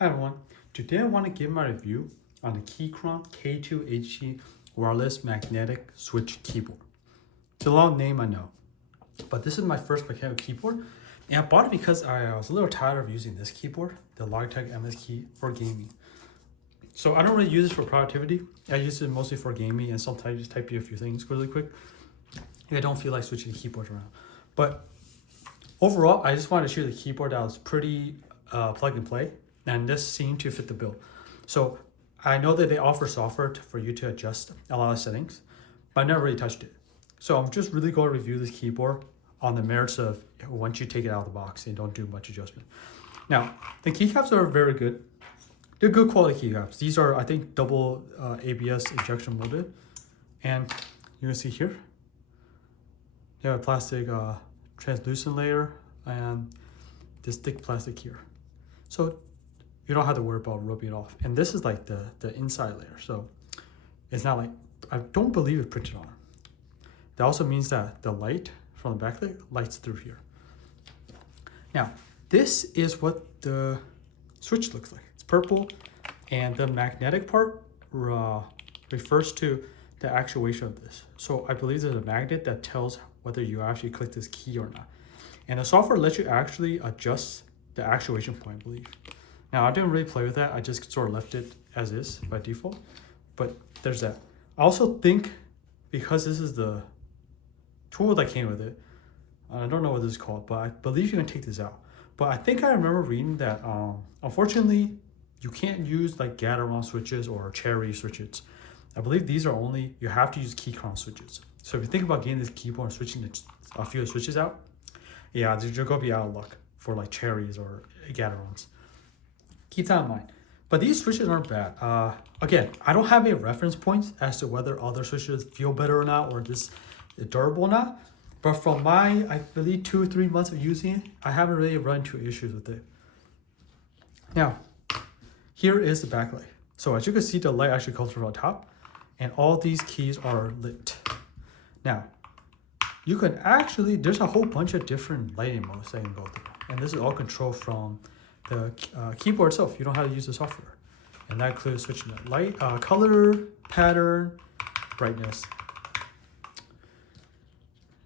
Hi everyone, today I want to give my review on the Keychron K2 HE wireless magnetic switch keyboard. It's a long name, I know, but this is my first mechanical keyboard, and I bought it because I was a little tired of using this keyboard, the Logitech MS Key, for gaming. So I don't really use it for productivity. I use it mostly for gaming and sometimes just typing a few things really quick. And I don't feel like switching the keyboard around. But overall, I just wanted to choose a keyboard that was pretty plug and play, and this seemed to fit the bill. So I know that they offer software for you to adjust a lot of settings, but I never really touched it. So I'm just really going to review this keyboard on the merits of once you take it out of the box and don't do much adjustment. Now, the keycaps are very good. They're good quality keycaps. These are, I think, double ABS injection molded. And you can see here, they have a plastic translucent layer and this thick plastic here. So you don't have to worry about rubbing it off. And this is like the inside layer. So it's not like, I don't believe it's printed on. That also means that the light from the backlight lights through here. Now, this is what the switch looks like. It's purple, and the magnetic part refers to the actuation of this. So I believe there's a magnet that tells whether you actually click this key or not. And the software lets you actually adjust the actuation point, I believe. Now, I didn't really play with that. I just sort of left it as is by default, but there's that. I also think because this is the tool that came with it, I don't know what this is called, but I believe you can take this out. But I think I remember reading that unfortunately, you can't use like Gateron switches or Cherry switches. I believe these are only, you have to use Keychron switches. So if you think about getting this keyboard and switching a few switches out, yeah, you're gonna be out of luck for like Cherries or Gaterons. Keep that in mind. But these switches aren't bad. Again, I don't have any reference points as to whether other switches feel better or not, or this is durable or not. But from my, I believe, 2 or 3 months of using it, I haven't really run into issues with it. Now, here is the backlight. So as you can see, the light actually comes from the top, and all these keys are lit. Now, you can actually, there's a whole bunch of different lighting modes that you can go through. And this is all controlled from the keyboard itself. You don't have to use the software. And that includes switching the light, color, pattern, brightness.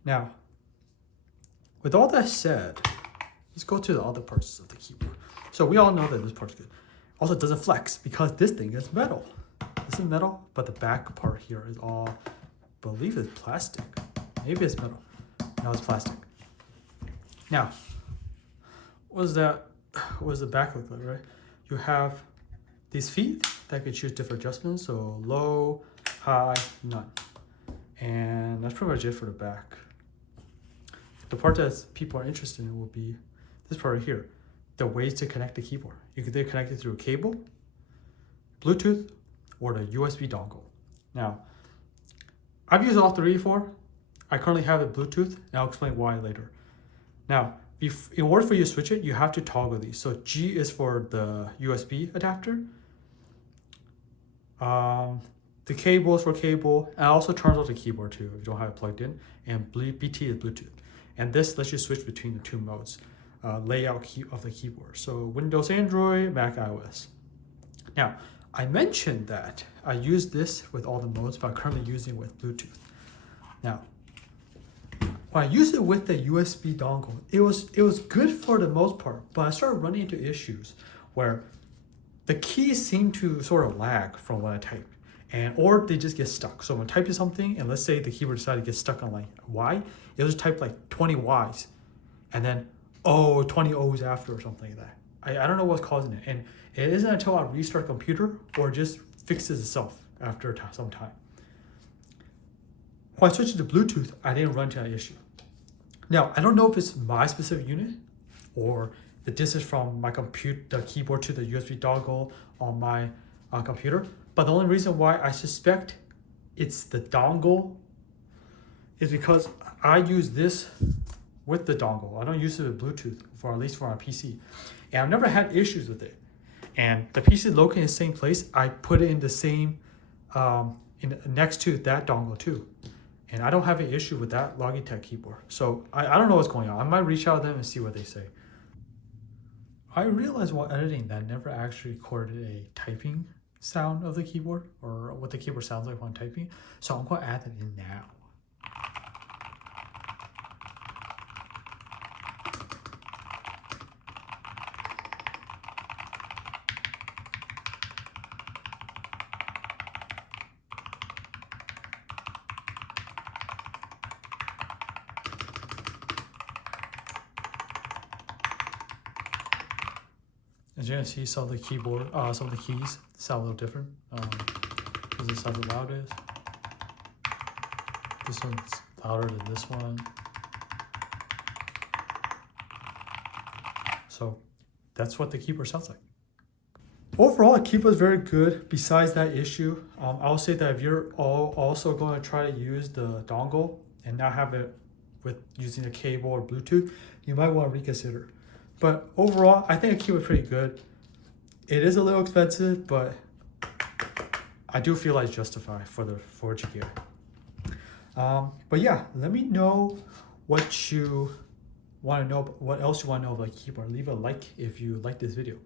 Now, with all that said, let's go to the other parts of the keyboard. So we all know that this part's good. Also, it doesn't flex because this thing is metal. This is metal, but the back part here is all, I believe it's plastic. Maybe it's metal. No, it's plastic. Now, what does the back look like, right? You have these feet that can choose different adjustments. So low, high, none. And that's pretty much it for the back. The part that people are interested in will be this part right here. The ways to connect the keyboard. You can either connect it through a cable, Bluetooth, or the USB dongle. Now, I've used all three before. I currently have it Bluetooth, and I'll explain why later. Now, in order for you to switch it, you have to toggle these. So G is for the USB adapter. The cable is for cable, and it also turns off the keyboard too if you don't have it plugged in. And BT is Bluetooth. And this lets you switch between the two modes, layout of the keyboard. So Windows, Android, Mac, iOS. Now, I mentioned that I use this with all the modes, but I'm currently using it with Bluetooth. Now, when I used it with the USB dongle, it was good for the most part, but I started running into issues where the keys seem to sort of lag from when I type, or they just get stuck. So when I'm typing something, and let's say the keyboard decided to get stuck on like Y, it'll just type like 20 Ys, and then 20 O's after or something like that. I don't know what's causing it, and it isn't until I restart the computer or it just fixes itself after some time. When I switched to Bluetooth, I didn't run into that issue. Now, I don't know if it's my specific unit or the distance from my the keyboard to the USB dongle on my computer, but the only reason why I suspect it's the dongle is because I use this with the dongle. I don't use it with Bluetooth, at least for my PC. And I've never had issues with it. And the PC is located in the same place. I put it in the same, next to that dongle too. And I don't have an issue with that Logitech keyboard. So I don't know what's going on. I might reach out to them and see what they say. I realized while editing that I never actually recorded a typing sound of the keyboard or what the keyboard sounds like when typing. So I'm going to add that in now. As you can see, some of the keyboard, some of the keys sound a little different. This is how the loud is. This one's louder than this one. So that's what the keyboard sounds like. Overall, the keyboard is very good. Besides that issue, I'll say that if you're also going to try to use the dongle and not have it with using a cable or Bluetooth, you might want to reconsider. But overall, I think the keyboard is pretty good. It is a little expensive, but I do feel like it's justified for what you get. But yeah, let me know what you want to know, what else you want to know about the keyboard. Leave a like if you like this video.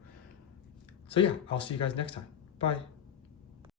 So yeah, I'll see you guys next time. Bye.